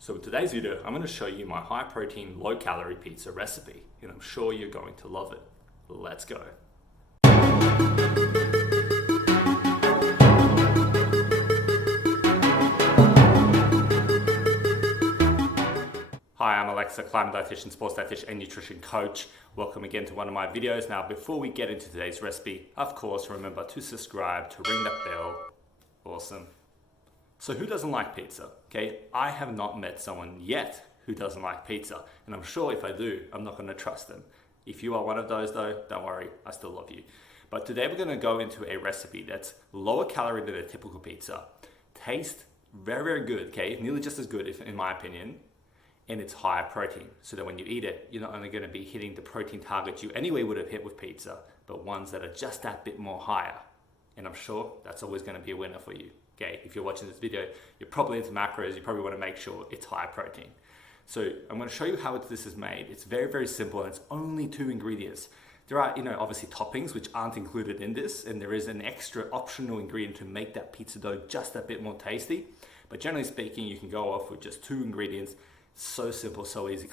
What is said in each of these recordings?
So in today's video, I'm going to show you my high protein, low calorie pizza recipe, and I'm sure you're going to love it. Let's go. Hi, I'm Aleksa, climate dietitian, sports dietitian, and nutrition coach. Welcome again to one of my videos. Now, before we get into today's recipe, of course, remember to subscribe, to ring that bell. Awesome. So who doesn't like pizza? Okay, I have not met someone yet who doesn't like pizza. And I'm sure if I do, I'm not going to trust them. If you are one of those though, don't worry, I still love you. But today we're going to go into a recipe that's lower calorie than a typical pizza. Tastes very, very good, okay? Nearly just as good, in my opinion. And it's higher protein, so that when you eat it, you're not only going to be hitting the protein targets you anyway would have hit with pizza, but ones that are just that bit more higher. And I'm sure that's always going to be a winner for you. Okay, if you're watching this video, you're probably into macros, you probably want to make sure it's high protein. So I'm going to show you how this is made. It's very, very simple, and it's only 2 ingredients. There are, obviously toppings which aren't included in this, and there is an extra optional ingredient to make that pizza dough just a bit more tasty. But generally speaking, you can go off with just 2 ingredients. So simple, so easy.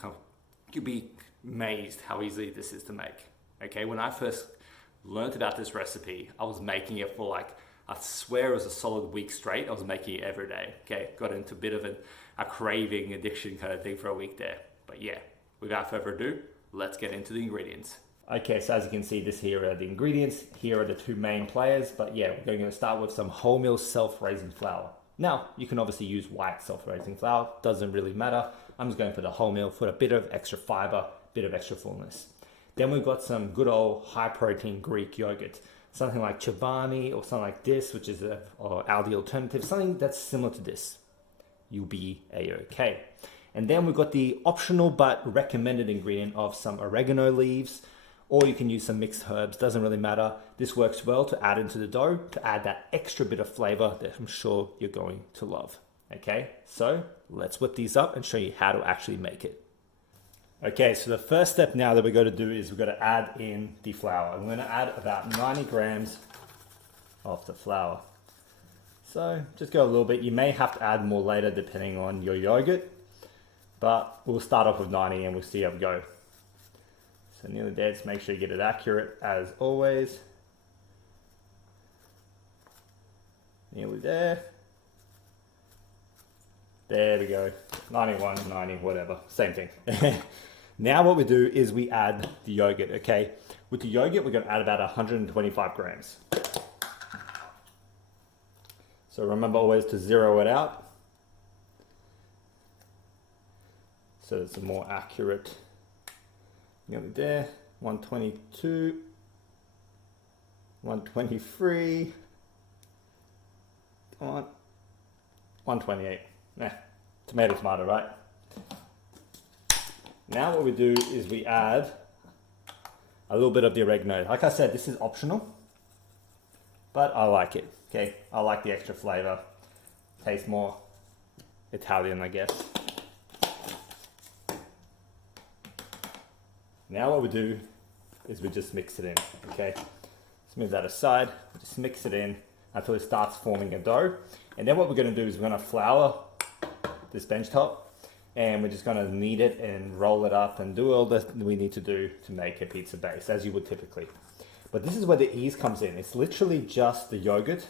You'll be amazed how easy this is to make. Okay, when I first learned about this recipe, I was making it for I swear it was a solid week straight. I was making it every day. Okay, got into a bit of a craving addiction kind of thing for a week there. But yeah, without further ado, let's get into the ingredients. Okay, so as you can see, here are the ingredients. Here are the 2 main players. But yeah, we're going to start with some wholemeal self-raising flour. Now, you can obviously use white self-raising flour. Doesn't really matter. I'm just going for the wholemeal for a bit of extra fiber, bit of extra fullness. Then we've got some good old high protein Greek yogurt. Something like Chobani or something like this, which is or Aldi alternative, something that's similar to this. You'll be a-okay. And then we've got the optional but recommended ingredient of some oregano leaves, or you can use some mixed herbs, doesn't really matter. This works well to add into the dough, to add that extra bit of flavor that I'm sure you're going to love. Okay, so let's whip these up and show you how to actually make it. Okay, so the first step now that we're going to do is we're going to add in the flour. I'm going to add about 90 grams of the flour. So just go a little bit. You may have to add more later depending on your yogurt, but we'll start off with 90 and we'll see how we go. So nearly there, just make sure you get it accurate as always. Nearly there. There we go, 91, 90, whatever, same thing. Now what we do is we add the yogurt, okay? With the yogurt, we're gonna add about 125 grams. So remember always to zero it out. So it's a more accurate, nearly there, 122, 123, come on, 128. Tomato, right? Now what we do is we add a little bit of the oregano. Like I said, this is optional, but I like it, okay? I like the extra flavor. Tastes more Italian, I guess. Now what we do is we just mix it in, okay? Let's move that aside, just mix it in until it starts forming a dough. And then what we're gonna do is we're gonna flour this bench top, and we're just going to knead it and roll it up and do all that we need to do to make a pizza base, as you would typically. But this is where the ease comes in. It's literally just the yogurt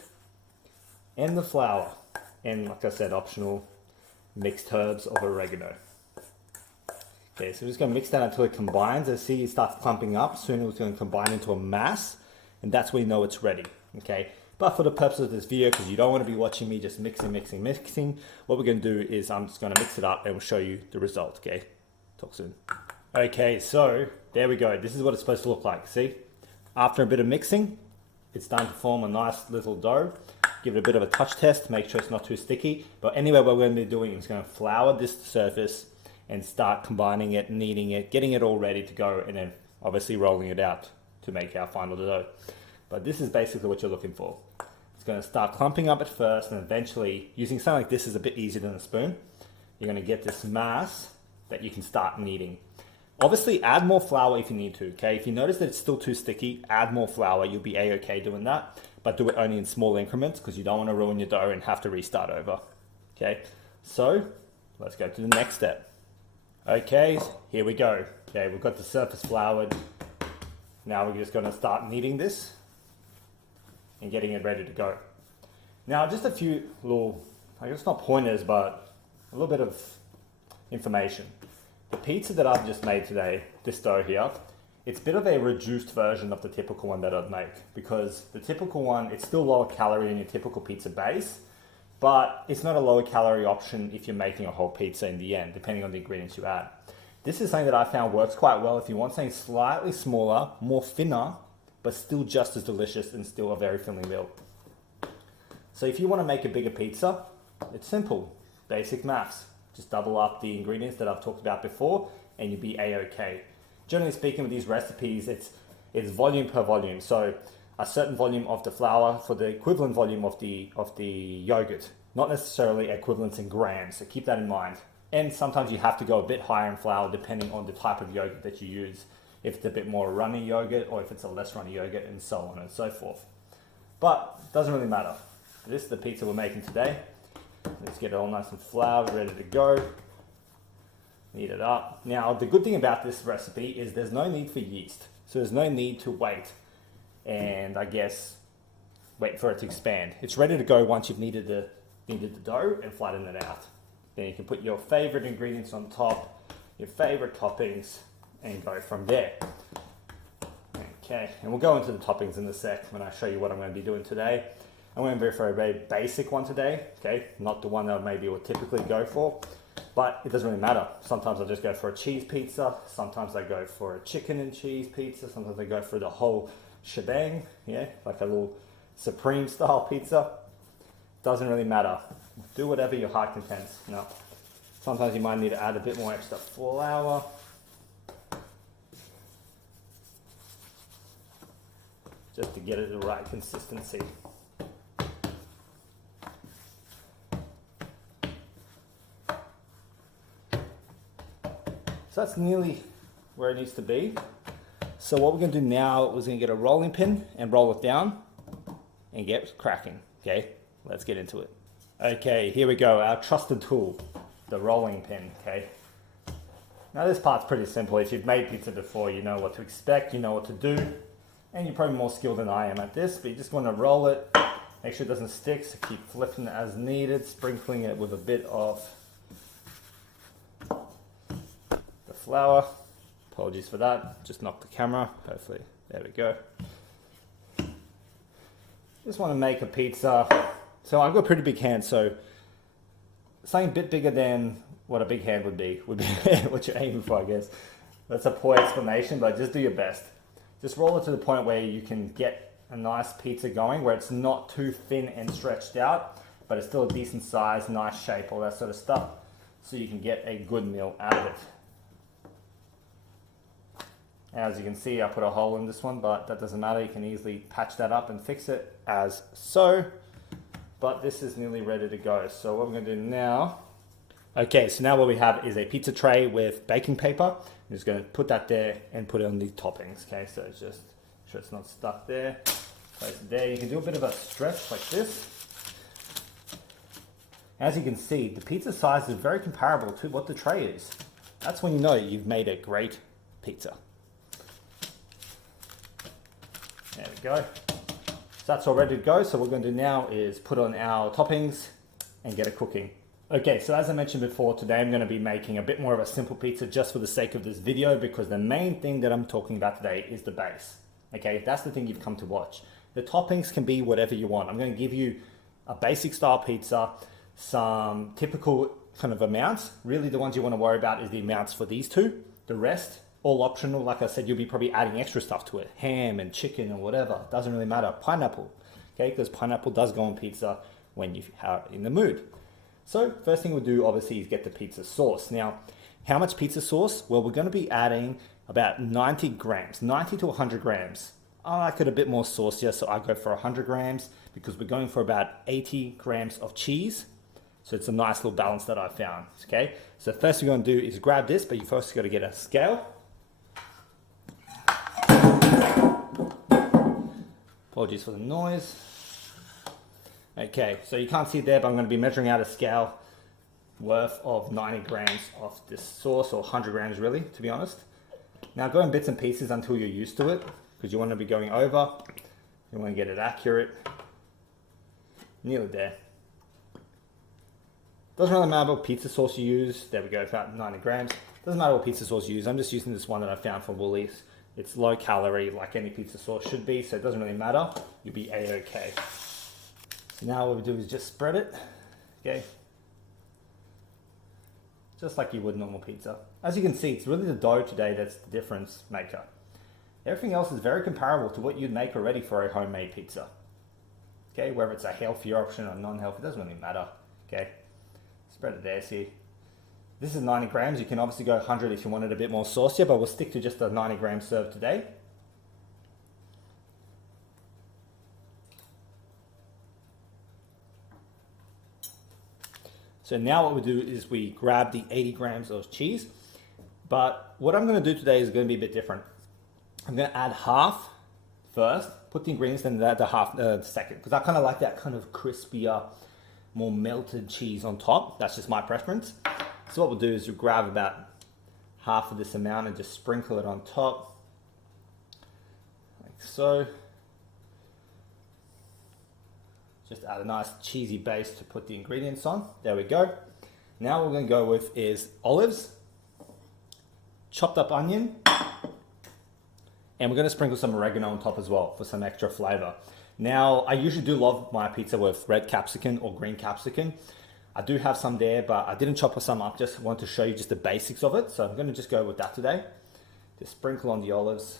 and the flour, and like I said, optional mixed herbs of oregano. Okay, so we're just going to mix that until it combines. As see, it starts clumping up. Soon it's going to combine into a mass, and that's when you know it's ready. Okay. But for the purpose of this video, because you don't want to be watching me just mixing, what we're going to do is I'm just going to mix it up and we'll show you the result, okay? Talk soon. Okay, so there we go. This is what it's supposed to look like, see? After a bit of mixing, it's starting to form a nice little dough. Give it a bit of a touch test, make sure it's not too sticky. But anyway, what we're going to be doing is going to flour this surface and start combining it, kneading it, getting it all ready to go, and then obviously rolling it out to make our final dough. But this is basically what you're looking for. It's going to start clumping up at first, and eventually, using something like this is a bit easier than a spoon. You're going to get this mass that you can start kneading. Obviously, add more flour if you need to, okay? If you notice that it's still too sticky, add more flour. You'll be a-okay doing that, but do it only in small increments because you don't want to ruin your dough and have to restart over, okay? So, let's go to the next step. Okay, here we go. Okay, we've got the surface floured. Now we're just going to start kneading this and getting it ready to go. Now, just a few little, I guess not pointers, but a little bit of information. The pizza that I've just made today, this dough here, it's a bit of a reduced version of the typical one that I'd make, because the typical one, it's still lower calorie than your typical pizza base, but it's not a lower calorie option if you're making a whole pizza in the end, depending on the ingredients you add. This is something that I found works quite well if you want something slightly smaller, more thinner, but still just as delicious and still a very filling meal. So if you want to make a bigger pizza, it's simple, basic maths. Just double up the ingredients that I've talked about before and you'll be a-okay. Generally speaking, with these recipes, it's volume per volume. So a certain volume of the flour for the equivalent volume of the yogurt, not necessarily equivalent in grams, so keep that in mind. And sometimes you have to go a bit higher in flour depending on the type of yogurt that you use. If it's a bit more runny yogurt or if it's a less runny yogurt, and so on and so forth. But it doesn't really matter. This is the pizza we're making today. Let's get it all nice and floured, ready to go. Knead it up. Now, the good thing about this recipe is there's no need for yeast. So there's no need to wait and, I guess, wait for it to expand. It's ready to go once you've kneaded the dough and flattened it out. Then you can put your favorite ingredients on top, your favorite toppings, and go from there. Okay, and we'll go into the toppings in a sec when I show you what I'm going to be doing today. I'm going to go for a very basic one today, okay? Not the one that maybe would typically go for, but it doesn't really matter. Sometimes I just go for a cheese pizza. Sometimes I go for a chicken and cheese pizza. Sometimes I go for the whole shebang, yeah? Like a little supreme style pizza. Doesn't really matter. Do whatever your heart contents. Now, sometimes you might need to add a bit more extra flour. Just to get it the right consistency. So that's nearly where it needs to be. So what we're going to do now is going to get a rolling pin and roll it down and get cracking. Okay, let's get into it. Okay, here we go, our trusted tool, the rolling pin. Okay. Now this part's pretty simple. If you've made pizza before, you know what to expect, you know what to do, and you're probably more skilled than I am at this, but you just want to roll it, make sure it doesn't stick, so keep flipping it as needed, sprinkling it with a bit of flour. Apologies for that, just knocked the camera. Hopefully, there we go. Just want to make a pizza. So I've got a pretty big hand, so something a bit bigger than what a big hand would be what you're aiming for, I guess. That's a poor explanation, but just do your best. Just roll it to the point where you can get a nice pizza going, where it's not too thin and stretched out, but it's still a decent size, nice shape, all that sort of stuff, so you can get a good meal out of it. As you can see, I put a hole in this one, but that doesn't matter. You can easily patch that up and fix it as so. But this is nearly ready to go. So what we're going to do now, okay, so now what we have is a pizza tray with baking paper. I'm just going to put that there and put it on the toppings. Okay, so it's just make sure it's not stuck there. Place it there. You can do a bit of a stretch like this. As you can see, the pizza size is very comparable to what the tray is. That's when you know you've made a great pizza. There we go. So that's all ready to go. So what we're going to do now is put on our toppings and get it cooking. Okay, so as I mentioned before, today I'm going to be making a bit more of a simple pizza just for the sake of this video, because the main thing that I'm talking about today is the base. Okay, that's the thing you've come to watch. The toppings can be whatever you want. I'm going to give you a basic style pizza, some typical kind of amounts. Really the ones you want to worry about is the amounts for these two. The rest, all optional. Like I said, you'll be probably adding extra stuff to it. Ham and chicken or whatever. Doesn't really matter. Pineapple. Okay, because pineapple does go on pizza when you are in the mood. So first thing we'll do obviously is get the pizza sauce. Now, how much pizza sauce? Well, we're going to be adding about 90 grams, 90 to 100 grams. I like it a bit more saucier, so I go for 100 grams because we're going for about 80 grams of cheese. So it's a nice little balance that I found, okay? So first thing we're going to do is grab this, but you first got to get a scale. Apologies for the noise. Okay, so you can't see it there, but I'm going to be measuring out a scale worth of 90 grams of this sauce, or 100 grams really, to be honest. Now go in bits and pieces until you're used to it, because you want to be going over. You want to get it accurate. Nearly there. Doesn't really matter what pizza sauce you use. There we go, about 90 grams. Doesn't matter what pizza sauce you use. I'm just using this one that I found from Woolies. It's low calorie, like any pizza sauce should be, so it doesn't really matter. You'll be a-okay. So now what we do is just spread it, okay? Just like you would normal pizza. As you can see, it's really the dough today that's the difference maker. Everything else is very comparable to what you'd make already for a homemade pizza. Okay, whether it's a healthier option or non-healthy, it doesn't really matter. Okay, spread it there, see. This is 90 grams. You can obviously go 100 if you wanted a bit more saucier, but we'll stick to just a 90 gram serve today. So now what we do is we grab the 80 grams of cheese, but what I'm going to do today is going to be a bit different. I'm going to add half first, put the ingredients, then add the half second, because I kind of like that kind of crispier, more melted cheese on top. That's just my preference. So what we'll do is we'll grab about half of this amount and just sprinkle it on top, like so. Just add a nice cheesy base to put the ingredients on. There we go. Now what we're going to go with is olives, chopped up onion, and we're going to sprinkle some oregano on top as well for some extra flavor. Now, I usually do love my pizza with red capsicum or green capsicum. I do have some there, but I didn't chop some up. Just want to show you just the basics of it. So I'm going to just go with that today. Just sprinkle on the olives,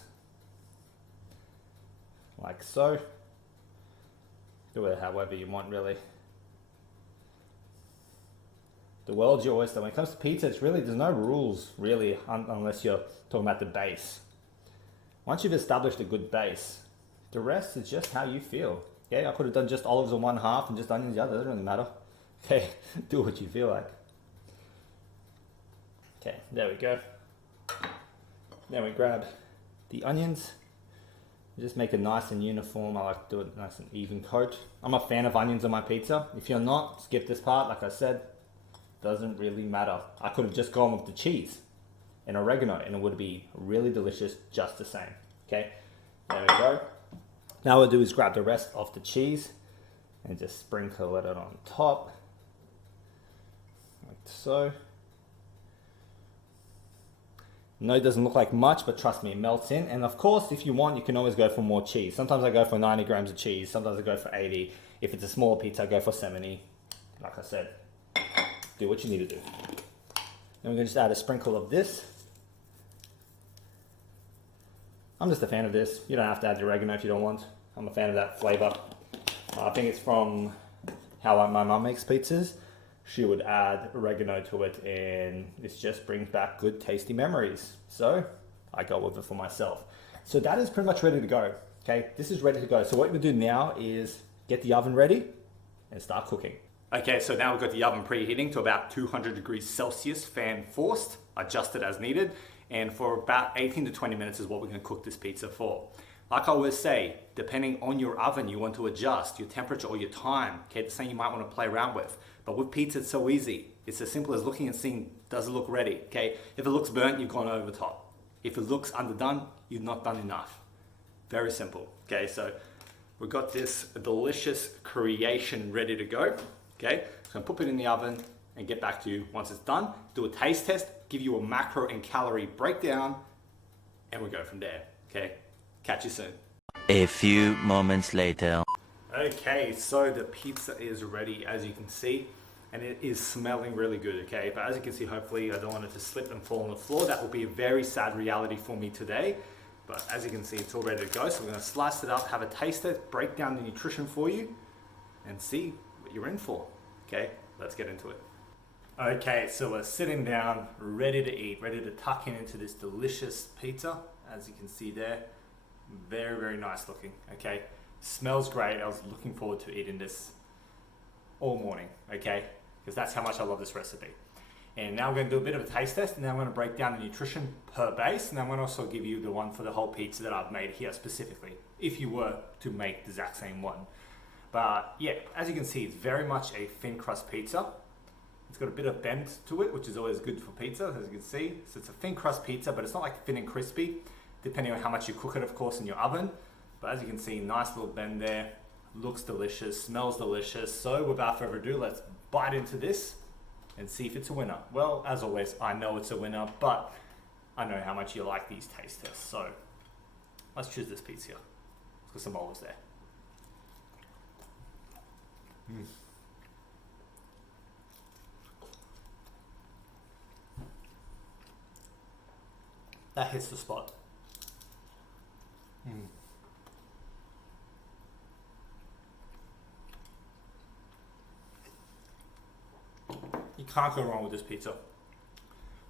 like so. Do it however you want, really. The world's your oyster. When it comes to pizza, it's really, there's no rules, really, unless you're talking about the base. Once you've established a good base, the rest is just how you feel. Okay, I could have done just olives on one half and just onions the other. Doesn't really matter. Okay, do what you feel like. Okay, there we go. Then we grab the onions. Just make it nice and uniform. I like to do it nice and even coat. I'm a fan of onions on my pizza. If you're not, skip this part. Like I said, doesn't really matter. I could have just gone with the cheese and oregano and it would be really delicious just the same. Okay, there we go. Now what we'll do is grab the rest of the cheese and just sprinkle it on top, like so. No, it doesn't look like much, but trust me, it melts in. And of course, if you want, you can always go for more cheese. Sometimes I go for 90 grams of cheese. Sometimes I go for 80. If it's a smaller pizza, I go for 70. Like I said, do what you need to do. Then we're going to just add a sprinkle of this. I'm just a fan of this. You don't have to add the oregano if you don't want. I'm a fan of that flavor. I think it's from how my mum makes pizzas. She would add oregano to it and this just brings back good tasty memories. So I go with it for myself. So that is pretty much ready to go. Okay, this is ready to go. So what we do now is get the oven ready and start cooking. Okay, so now we've got the oven preheating to about 200 degrees Celsius, fan forced, adjust it as needed. And for about 18 to 20 minutes is what we're gonna cook this pizza for. Like I always say, depending on your oven, you want to adjust your temperature or your time. Okay, it's something you might want to play around with. But with pizza, it's so easy. It's as simple as looking and seeing, does it look ready? Okay, if it looks burnt, you've gone over the top. If it looks underdone, you've not done enough. Very simple. Okay, so we've got this delicious creation ready to go. Okay, so I'm gonna put it in the oven and get back to you once it's done. Do a taste test, give you a macro and calorie breakdown, and we'll go from there. Okay. Catch you soon. A few moments later. Okay, so the pizza is ready, as you can see, and it is smelling really good, okay? But as you can see, hopefully I don't want it to slip and fall on the floor. That will be a very sad reality for me today. But as you can see, it's all ready to go. So we're gonna slice it up, have a taste test, break down the nutrition for you, and see what you're in for. Okay, let's get into it. Okay, so we're sitting down, ready to eat, ready to tuck into this delicious pizza, as you can see there. Very, very nice looking, okay? Smells great. I was looking forward to eating this all morning, okay? Because that's how much I love this recipe. And now I'm going to do a bit of a taste test, and then I'm going to break down the nutrition per base, and I'm going to also give you the one for the whole pizza that I've made here specifically, if you were to make the exact same one. But yeah, as you can see, it's very much a thin crust pizza. It's got a bit of bend to it, which is always good for pizza, as you can see. So it's a thin crust pizza, but it's not like thin and crispy, depending on how much you cook it, of course, in your oven. But as you can see, nice little bend there. Looks delicious, smells delicious. So without further ado, let's bite into this and see if it's a winner. Well, as always, I know it's a winner, but I know how much you like these taste tests. So let's choose this pizza here. Let's get some olives there. That hits the spot. You can't go wrong with this pizza.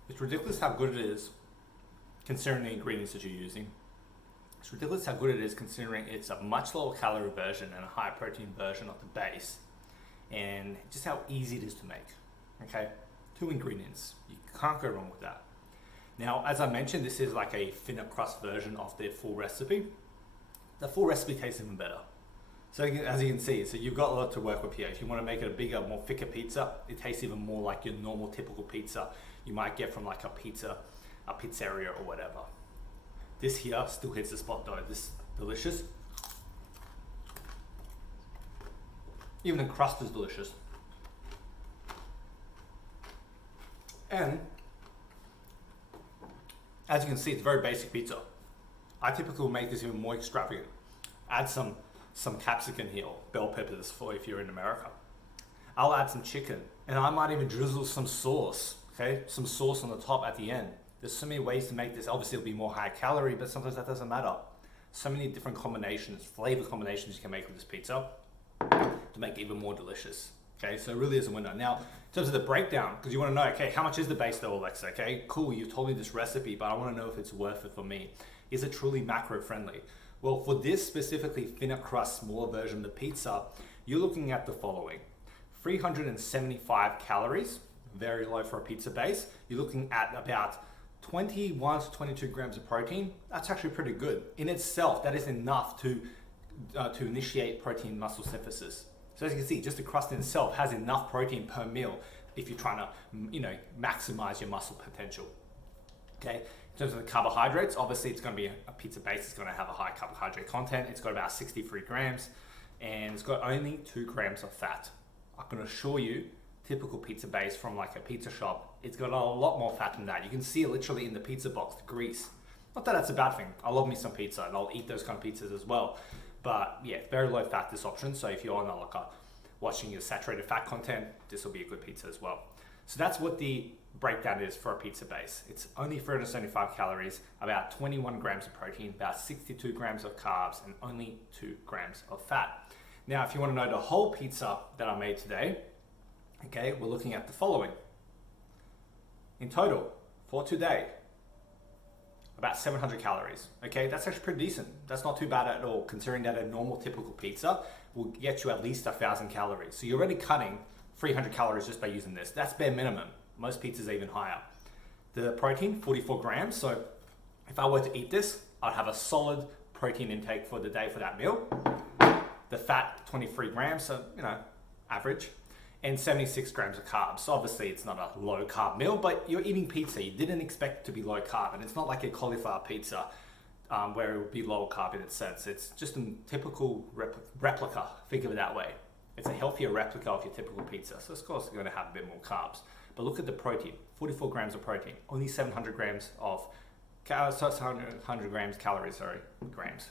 It's ridiculous how good it is, considering the ingredients that you're using. It's ridiculous how good it is considering it's a much lower calorie version and a high protein version of the base, and just how easy it is to make. Okay, 2 ingredients. You can't go wrong with that. Now, as I mentioned, this is like a thinner crust version of their full recipe. The full recipe tastes even better. So as you can see, so you've got a lot to work with here. If you want to make it a bigger, more thicker pizza, it tastes even more like your normal typical pizza you might get from like a pizzeria or whatever. This here still hits the spot though. This is delicious. Even the crust is delicious. And as you can see, it's very basic pizza. I typically make this even more extravagant. Add some capsicum here, or bell peppers for if you're in America. I'll add some chicken, and I might even drizzle some sauce, okay? Some sauce on the top at the end. There's so many ways to make this. Obviously, it'll be more high calorie, but sometimes that doesn't matter. So many different combinations, flavor combinations you can make with this pizza to make it even more delicious. Okay, so it really is a winner. Now, in terms of the breakdown, because you want to know, okay, how much is the base though, Aleksa? Okay, cool, you told me this recipe, but I want to know if it's worth it for me. Is it truly macro friendly? Well, for this specifically thinner crust, smaller version of the pizza, you're looking at the following. 375 calories, very low for a pizza base. You're looking at about 21 to 22 grams of protein. That's actually pretty good. In itself, that is enough to initiate protein muscle synthesis. So as you can see, just the crust in itself has enough protein per meal if you're trying to, maximize your muscle potential. Okay. In terms of the carbohydrates, obviously it's going to be a pizza base. It's going to have a high carbohydrate content. It's got about 63 grams, and it's got only 2 grams of fat. I can assure you, typical pizza base from like a pizza shop, it's got a lot more fat than that. You can see it literally in the pizza box, the grease. Not that that's a bad thing. I love me some pizza, and I'll eat those kind of pizzas as well. But yeah, very low fat, this option. So if you're on watching your saturated fat content, this will be a good pizza as well. So that's what the breakdown is for a pizza base. It's only 375 calories, about 21 grams of protein, about 62 grams of carbs, and only 2 grams of fat. Now, if you want to know the whole pizza that I made today, okay, we're looking at the following. In total, for today, about 700 calories. Okay, that's actually pretty decent. That's not too bad at all, considering that a normal typical pizza will get you at least 1,000 calories. So you're already cutting 300 calories just by using this. That's bare minimum. Most pizzas are even higher. The protein, 44 grams. So if I were to eat this, I'd have a solid protein intake for the day for that meal. The fat, 23 grams, so, average. And 76 grams of carbs. So obviously it's not a low carb meal, but you're eating pizza. You didn't expect it to be low carb. And it's not like a cauliflower pizza where it would be low carb in its sense. It's just a typical replica. Think of it that way. It's a healthier replica of your typical pizza. So of course it's going to have a bit more carbs. But look at the protein, 44 grams of protein, only 700 grams of, 100 grams calories, grams.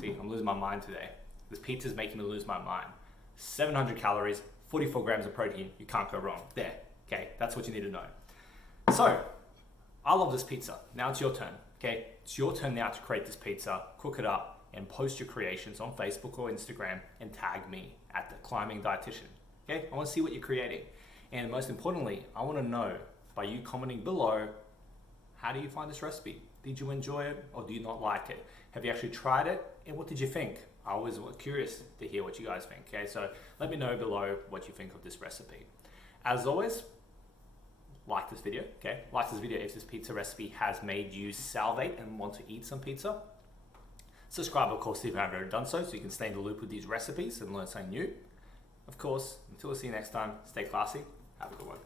See, I'm losing my mind today. This pizza is making me lose my mind. 700 calories, 44 grams of protein, you can't go wrong. There, okay, that's what you need to know. So, I love this pizza. Now it's your turn, okay? It's your turn now to create this pizza, cook it up, and post your creations on Facebook or Instagram and tag me at the Climbing Dietitian, okay? I want to see what you're creating. And most importantly, I want to know by you commenting below, how do you find this recipe? Did you enjoy it or do you not like it? Have you actually tried it? And what did you think? I always was curious to hear what you guys think, okay? So let me know below what you think of this recipe. As always, like this video, okay? Like this video if this pizza recipe has made you salivate and want to eat some pizza. Subscribe, of course, if you haven't already done so you can stay in the loop with these recipes and learn something new. Of course, until I see you next time, stay classy Have a good one.